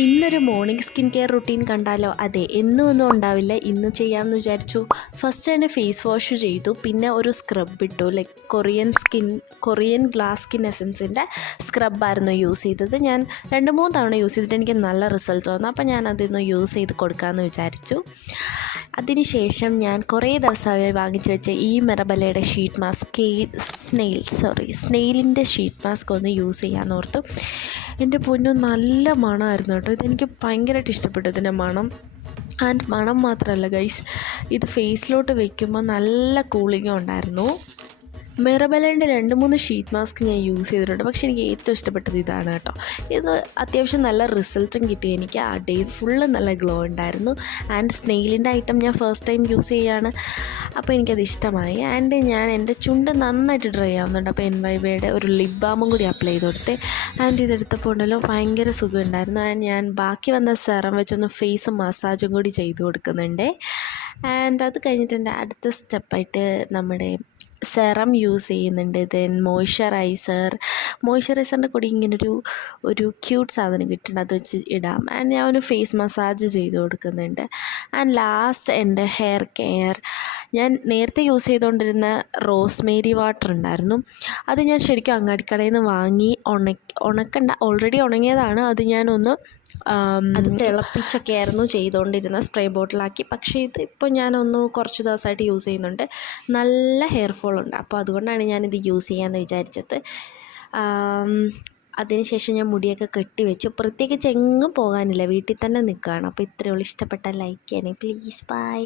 ഇന്നൊരു morning skin care routine കണ്ടാലോ? അതെ, എന്നും ഒന്നും ഉണ്ടാവില്ല, ഇന്ന് ചെയ്യാമെന്ന് വിചാരിച്ചു. ഫസ്റ്റ് തന്നെ ഫേസ് വാഷ് ചെയ്തു, പിന്നെ ഒരു സ്ക്രബ് ഇട്ടു. ലൈക്ക് കൊറിയൻ ഗ്ലാസ് സ്കിൻ എസൻസിൻ്റെ സ്ക്രബായിരുന്നു യൂസ് ചെയ്തത്. ഞാൻ 2-3 തവണ യൂസ് ചെയ്തിട്ട് എനിക്ക് നല്ല റിസൾട്ട് വന്നു. അപ്പോൾ ഞാൻ അതിന്ന് യൂസ് ചെയ്ത് കൊടുക്കാമെന്ന് വിചാരിച്ചു. അതിനുശേഷം ഞാൻ കുറേ ദിവസമായി വാങ്ങിച്ചു വെച്ച ഈ മെറബലയുടെ ഷീറ്റ് മാസ്ക്, സ്നെയിലിൻ്റെ ഷീറ്റ് മാസ്ക് ഒന്ന് യൂസ് ചെയ്യാമെന്ന് ഓർത്തു. എൻ്റെ പൊന്നു, നല്ല മണമായിരുന്നു കേട്ടോ. ഇതെനിക്ക് ഭയങ്കരമായിട്ട് ഇഷ്ടപ്പെട്ടു ഇതിൻ്റെ മണം. ആൻഡ് മണം മാത്രമല്ല ഗൈസ്, ഇത് ഫേസിലോട്ട് വയ്ക്കുമ്പോൾ നല്ല കൂളിങ്ങും ഉണ്ടായിരുന്നു. മിറബലേൻ്റെ 2-3 ഷീറ്റ് മാസ്ക് ഞാൻ യൂസ് ചെയ്തിട്ടുണ്ട്, പക്ഷേ എനിക്ക് ഏറ്റവും ഇഷ്ടപ്പെട്ടത് ഇതാണ് കേട്ടോ. ഇത് അത്യാവശ്യം നല്ല റിസൾട്ടും കിട്ടി എനിക്ക്. ആ ഡേ ഫുള്ള് നല്ല ഗ്ലോ ഉണ്ടായിരുന്നു. ആൻഡ് സ്നെയിലിൻ്റെ ഐറ്റം ഞാൻ ഫസ്റ്റ് ടൈം യൂസ് ചെയ്യുകയാണ്, അപ്പോൾ എനിക്കത് ഇഷ്ടമായി. ആൻഡ് ഞാൻ എൻ്റെ ചുണ്ട് നന്നായിട്ട് ഡ്രൈ ആവുന്നുണ്ട്, അപ്പോൾ NYBയുടെ ഒരു ലിപ് ബാമും കൂടി അപ്ലൈ ചെയ്ത് കൊടുത്ത്. ആൻഡ് ഇതെടുത്തപ്പോൾ ഉണ്ടല്ലോ ഭയങ്കര സുഖമുണ്ടായിരുന്നു. ആൻഡ് ഞാൻ ബാക്കി വന്ന സെറം വെച്ചൊന്ന് ഫേസ് മസാജും കൂടി ചെയ്ത് കൊടുക്കുന്നുണ്ട്. ആൻഡ് അത് കഴിഞ്ഞിട്ട് എൻ്റെ അടുത്ത സ്റ്റെപ്പായിട്ട് നമ്മുടെ സെറം യൂസ് ചെയ്യുന്നുണ്ട്. ദെൻ മോയ്സ്ചറൈസറിൻ്റെ കൂടി ഒരു ക്യൂട്ട് സാധനം കിട്ടുന്നുണ്ട്, അത് വെച്ച് ഇടാം. ആൻഡ് ഞാൻ ഒരു ഫേസ് മസാജ് ചെയ്ത് കൊടുക്കുന്നുണ്ട്. ആൻഡ് ലാസ്റ്റ് എൻ്റെ ഹെയർ കെയർ, ഞാൻ നേരത്തെ യൂസ് ചെയ്തുകൊണ്ടിരുന്ന റോസ്മേരി വാട്ടർ ഉണ്ടായിരുന്നു. അത് ഞാൻ ശരിക്കും അങ്ങാടിക്കടയിൽ നിന്ന് വാങ്ങി ഉണക്കണ്ട, ഓൾറെഡി ഉണങ്ങിയതാണ്. അത് ഞാനൊന്ന് അത് തിളപ്പിച്ചൊക്കെ ആയിരുന്നു ചെയ്തുകൊണ്ടിരുന്ന, സ്പ്രേ ബോട്ടിലാക്കി. പക്ഷേ ഇത് ഇപ്പോൾ ഞാനൊന്ന് കുറച്ച് ദിവസമായിട്ട് യൂസ് ചെയ്യുന്നുണ്ട്. നല്ല ഹെയർ ഫോൾ ഉണ്ട്, അപ്പോൾ അതുകൊണ്ടാണ് ഞാനിത് യൂസ് ചെയ്യാമെന്ന് വിചാരിച്ചത്. അതിനുശേഷം ഞാൻ മുടിയൊക്കെ കെട്ടി വെച്ചു. പ്രത്യേകിച്ച് എങ്ങും പോകാനില്ല, വീട്ടിൽ തന്നെ നിൽക്കുകയാണ്. അപ്പോൾ ഇത്രയേ ഉള്ളൂ. ഇഷ്ടപ്പെട്ടാൽ ലൈക്ക് ചെയ്യണേ പ്ലീസ്. ബൈ.